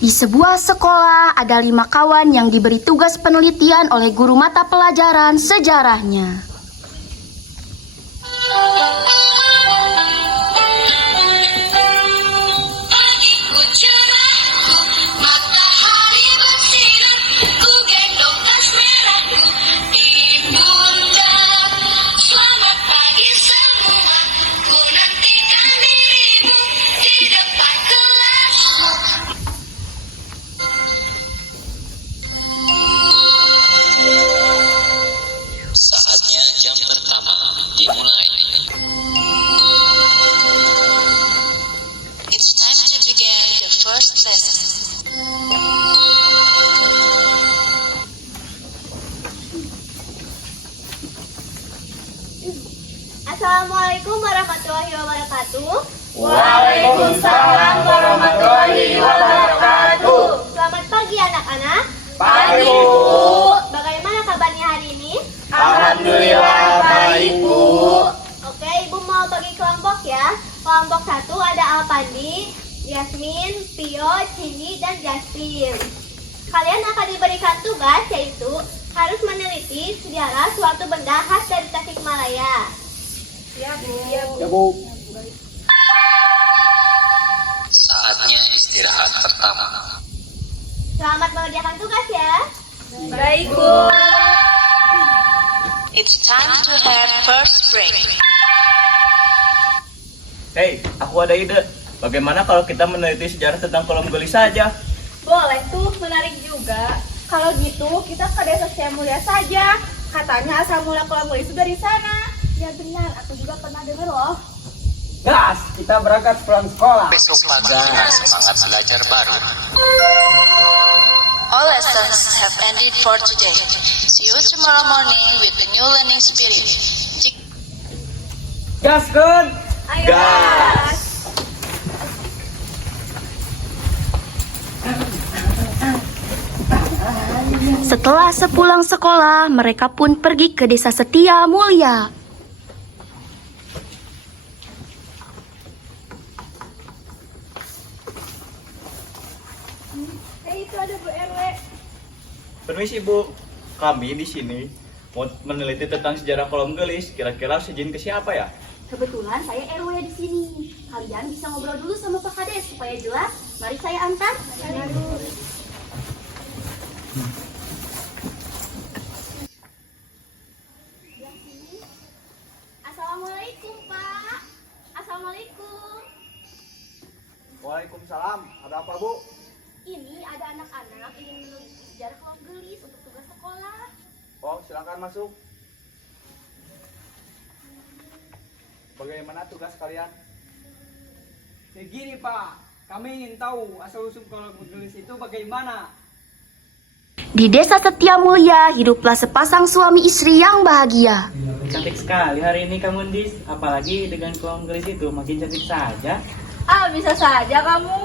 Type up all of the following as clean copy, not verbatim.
Di sebuah sekolah ada 5 kawan yang diberi tugas penelitian oleh guru mata pelajaran sejarahnya. Saatnya jam pertama dimulai. It's time to begin the first lesson. Assalamualaikum warahmatullahi wabarakatuh. Waalaikumsalam warahmatullahi wabarakatuh. Selamat pagi anak-anak. Pagi, Bu. Bagaimana kabarnya hari ini? Alhamdulillah baik, Bu. Oke, Ibu mau bagi kelompok ya. Kelompok 1 ada Alpandi, Yasmin, Pio, Cindy, dan Justin. Kalian akan diberikan tugas yaitu harus meneliti sejarah suatu benda khas dari Tasikmalaya. Ya, Bu. Saatnya istirahat pertama. Selamat mengerjakan tugas ya. Baik, Bu. It's time to have first break. Hei, aku ada ide. Bagaimana kalau kita meneliti sejarah tentang kolom gelis saja? Boleh tuh, menarik juga. Kalau gitu, kita ke desa Syamulya saja. Katanya asal mula kolom gelis itu dari sana. Ya benar, aku juga pernah dengar loh. Gas, kita berangkat pulang sekolah. Besok pagi semangat belajar baru. All lessons have ended for today. See you tomorrow morning with the new learning spirit. Gas, Kun. Ayo, Gas! Setelah sepulang sekolah, mereka pun pergi ke desa Setia Mulia. Hei, itu ada Bu RW. Permisi, Bu. Kami di sini mau meneliti tentang sejarah kolom gelis. Kira-kira izin ke siapa ya? Kebetulan saya RW di sini. Kalian bisa ngobrol dulu sama Pak Kades supaya jelas. Mari saya antar. Assalamualaikum, Pak. Assalamualaikum. Waalaikumsalam. Ada apa, Bu? Ini ada anak-anak ingin meneliti sejarah kolom gelis untuk tugas sekolah. Oh, silakan masuk. Bagaimana tugas kalian? Kayak gini, Pak. Kami ingin tahu asal-usul kolom gelis itu bagaimana. Di desa Setia Mulia, hiduplah sepasang suami istri yang bahagia. Cantik sekali hari ini kamu, Dis. Apalagi dengan kolom gelis itu makin cantik saja. Ah, bisa saja kamu.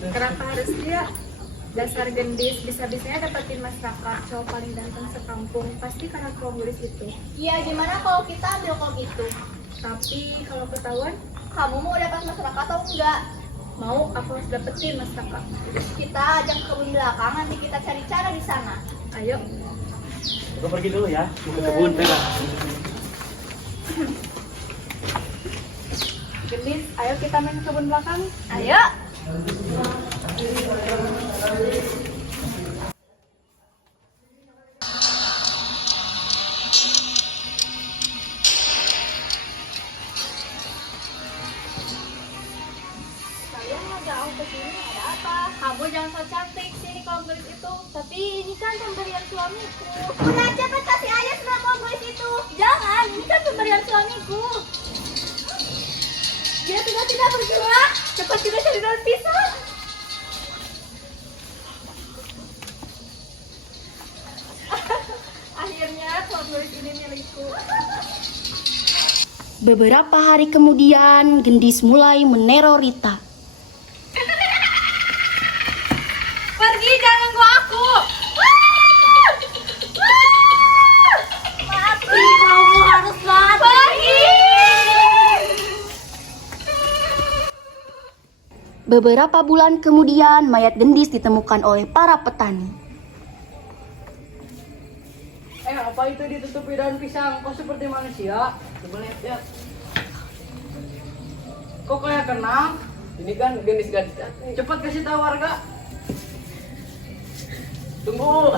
Kenapa harus dia? Dasar gendis, bisa-bisanya dapetin masyarakat cowok paling ganteng sekampung. Pasti karena kolom gelis itu. Iya, gimana kalau kita ambil kolom itu? Tapi kalau ketahuan, Kamu mau dapat masyarakat atau enggak? mau aku harus dapetin masyarakat. Kita ajak ke kebun belakang, nanti kita cari cara di sana. Ayo. Aku pergi dulu ya, mau ke kebun Bella. Gendis, ayo kita main ke kebun belakang. Ayo. Kalian nggak jauh ke sini, ada apa? Kamu jangan so cantik sini kolom gelis itu. Tapi ini kan pemberian suamiku. Udah cepet kasih aja semua kolom gelis itu. Jangan, ini kan pemberian suamiku. Dia sudah tidak bergerak. Cepat kita cari daun pisang. Akhirnya kolom gelis ini milikku. Beberapa hari kemudian, Gendis mulai meneror Rita. Pergi, jangan ganggu aku. Mati, kamu harus mati. Pergi. Beberapa bulan kemudian, mayat gendis ditemukan oleh para petani. Apa itu ditutupi daun pisang? Kok seperti manusia? Coba lihat ya. Kok kayak kenang? Ini kan gendis-gendis. Cepat kasih tahu warga. Tunggu.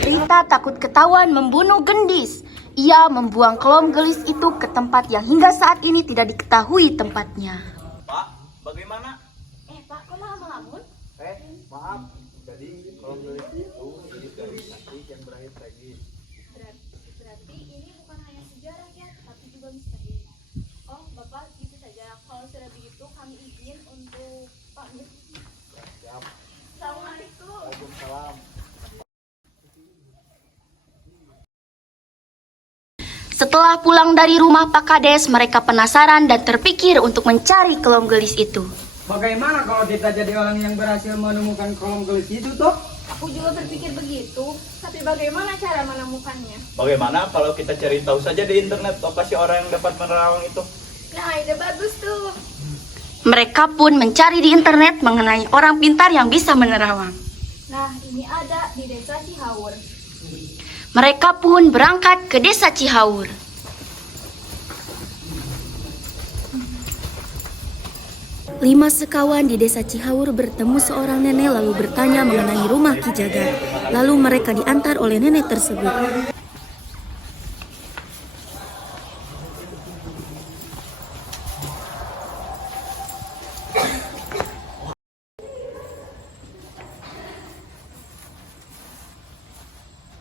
Rita takut ketahuan membunuh gendis. Ia membuang kolom gelis itu ke tempat yang hingga saat ini tidak diketahui tempatnya. Pak, bagaimana? Pak, kok malah melamun? Maaf. Jadi kolom gelis itu jadi dari sakit yang berakhir tragis. Berarti ini bukan hanya sejarah ya, tapi juga misteri. Oh, Bapak, itu saja. Kalau sudah begitu, kami izin untuk pamit. Siap. Assalamualaikum. Waalaikumsalam. Setelah pulang dari rumah Pak Kades, mereka penasaran dan terpikir untuk mencari kolom gelis itu. Bagaimana kalau kita jadi orang yang berhasil menemukan kolom gelis itu toh? Aku juga berpikir begitu, tapi bagaimana cara menemukannya? Bagaimana kalau kita cari tahu saja di internet lokasi orang yang dapat menerawang itu? Nah, ide bagus tuh. Mereka pun mencari di internet mengenai orang pintar yang bisa menerawang. Nah, ini ada di desa Cihaur. Mereka pun berangkat ke desa Cihaur. Lima sekawan di desa Cihaur bertemu seorang nenek lalu bertanya mengenai rumah Ki Jagat. Lalu mereka diantar oleh nenek tersebut.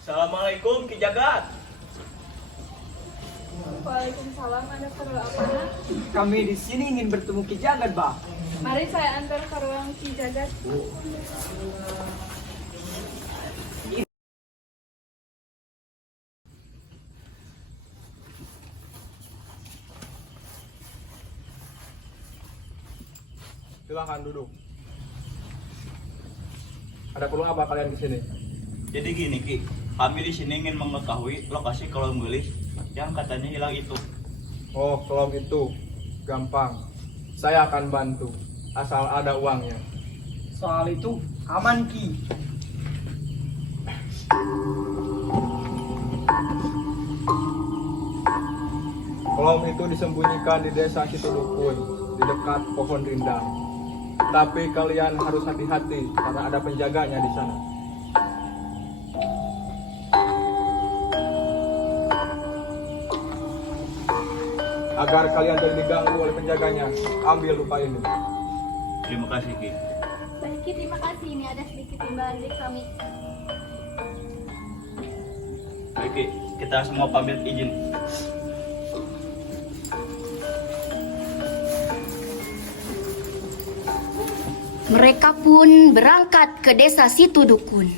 Assalamualaikum Ki Jagat. Waalaikumsalam, ada perlu apa? Nak? Kami di sini ingin bertemu Ki Jagat, Bah. Mari saya antar ke ruang Ki Jagat. Silahkan duduk. Ada perlu apa kalian di sini? Jadi gini Ki, kami di sini ingin mengetahui lokasi kolom gelis yang katanya hilang itu. Oh, kolom itu gampang. Saya akan bantu, asal ada uangnya. Soal itu aman, Ki. Kolom itu disembunyikan di desa Situdukun, di dekat pohon rindang. Tapi kalian harus hati-hati karena ada penjaganya di sana. Agar kalian tidak diganggu oleh penjaganya, ambil lupa ini. Terima kasih Ki. Baik, terima kasih. Ini ada sedikit imbalan dari kami. Baik Ki, kita semua pamit izin. Mereka pun berangkat ke desa Situdukun.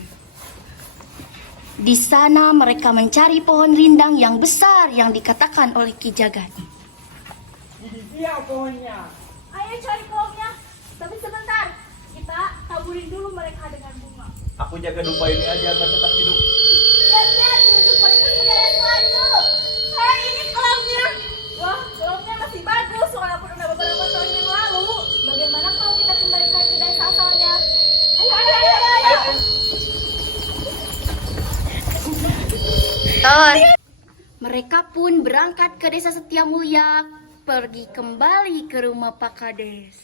Di sana mereka mencari pohon rindang yang besar yang dikatakan oleh Ki Jagat. Iya pohonnya. Ayo cari kolomnya. Tapi sebentar, kita taburin dulu mereka dengan bunga. Aku jaga dupa ini aja agar tetap hidup. Lihat-lihat, di ujung pohon itu sudah ada sesuatu. Hei, ini kolomnya. Wah, kolomnya masih bagus, walaupun udah beberapa tahun yang lalu. Bagaimana kalau kita kembalikan ke desa asalnya? Ayo, ayo, ayo, ayo. Mereka pun berangkat ke desa Setiamulya, pergi kembali ke rumah Pak Kades.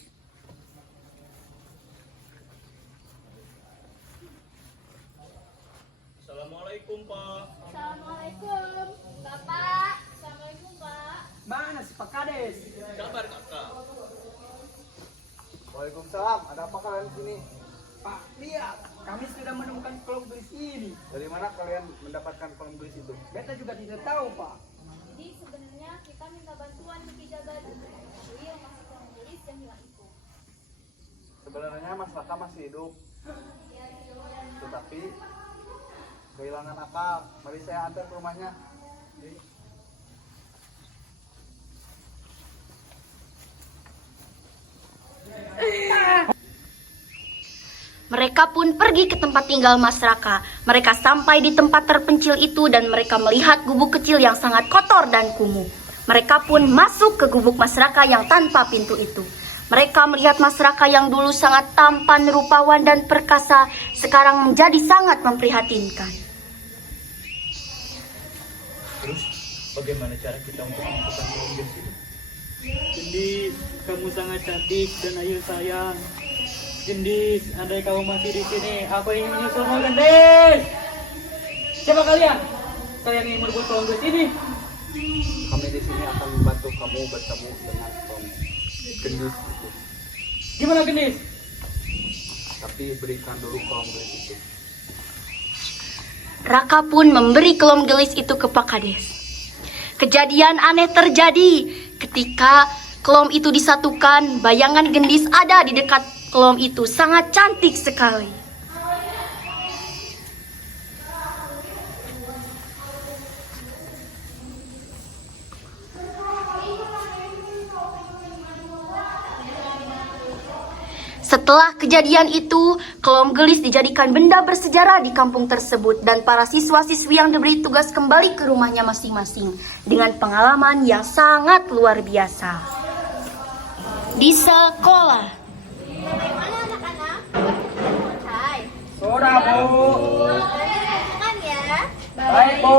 Assalamualaikum Pak. Assalamualaikum, Bapak. Assalamualaikum, Pak. Mana si Pak Kades? Kabar kakak. Waalaikumsalam, ada apa kalian di sini? Pak, lihat. Kami sudah menemukan kolom gelis ini. Dari mana kalian mendapatkan kolom gelis itu? Beta juga tidak tahu, Pak. Jadi sebenarnya kita minta bantuan ke Ki Jagat untuk mengetahui rumah kolom gelis yang hilang itu. Sebenarnya Mas Raka masih hidup, tetapi kehilangan akal. Mari saya antar ke rumahnya. Mereka pun pergi ke tempat tinggal Mas Raka. Mereka sampai di tempat terpencil itu dan mereka melihat gubuk kecil yang sangat kotor dan kumuh. Mereka pun masuk ke gubuk Mas Raka yang tanpa pintu itu. Mereka melihat Mas Raka yang dulu sangat tampan, rupawan, dan perkasa, sekarang menjadi sangat memprihatinkan. Terus bagaimana cara kita untuk menemukan kolom gelis itu? Gendis, kamu sangat cantik dan ayu sayang. Gendis, andai kamu masih di sini, aku ingin menyusulmu Gendis. Siapa kalian? Kalian ingin membuat kolom gelis ini? Kami di sini akan membantu kamu bertemu dengan kolom gendis itu. Gimana Gendis? Tapi berikan dulu kolom gelis itu. Raka pun memberi kolom gelis itu ke Pak Kades. Kejadian aneh terjadi ketika kolom itu disatukan. Bayangan Gendis ada di dekat kolom itu, sangat cantik sekali. Setelah kejadian itu, kolom gelis dijadikan benda bersejarah di kampung tersebut dan para siswa-siswi yang diberi tugas kembali ke rumahnya masing-masing dengan pengalaman yang sangat luar biasa. Di sekolah, Bagaimana anak-anak? Hai. Sudah, Bu. Kalian ya. Baik, Bu.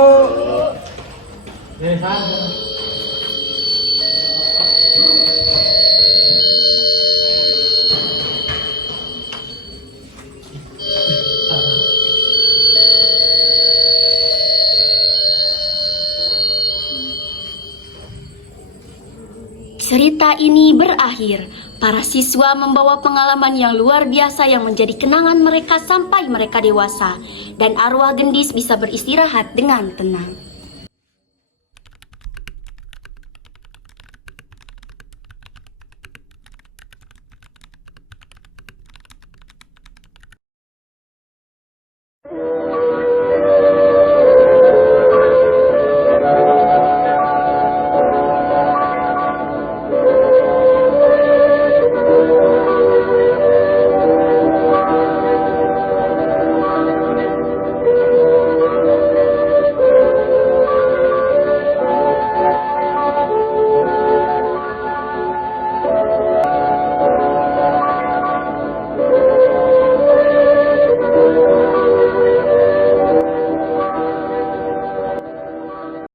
cerita ini berakhir. Para siswa membawa pengalaman yang luar biasa yang menjadi kenangan mereka sampai mereka dewasa. Dan arwah Gendis bisa beristirahat dengan tenang.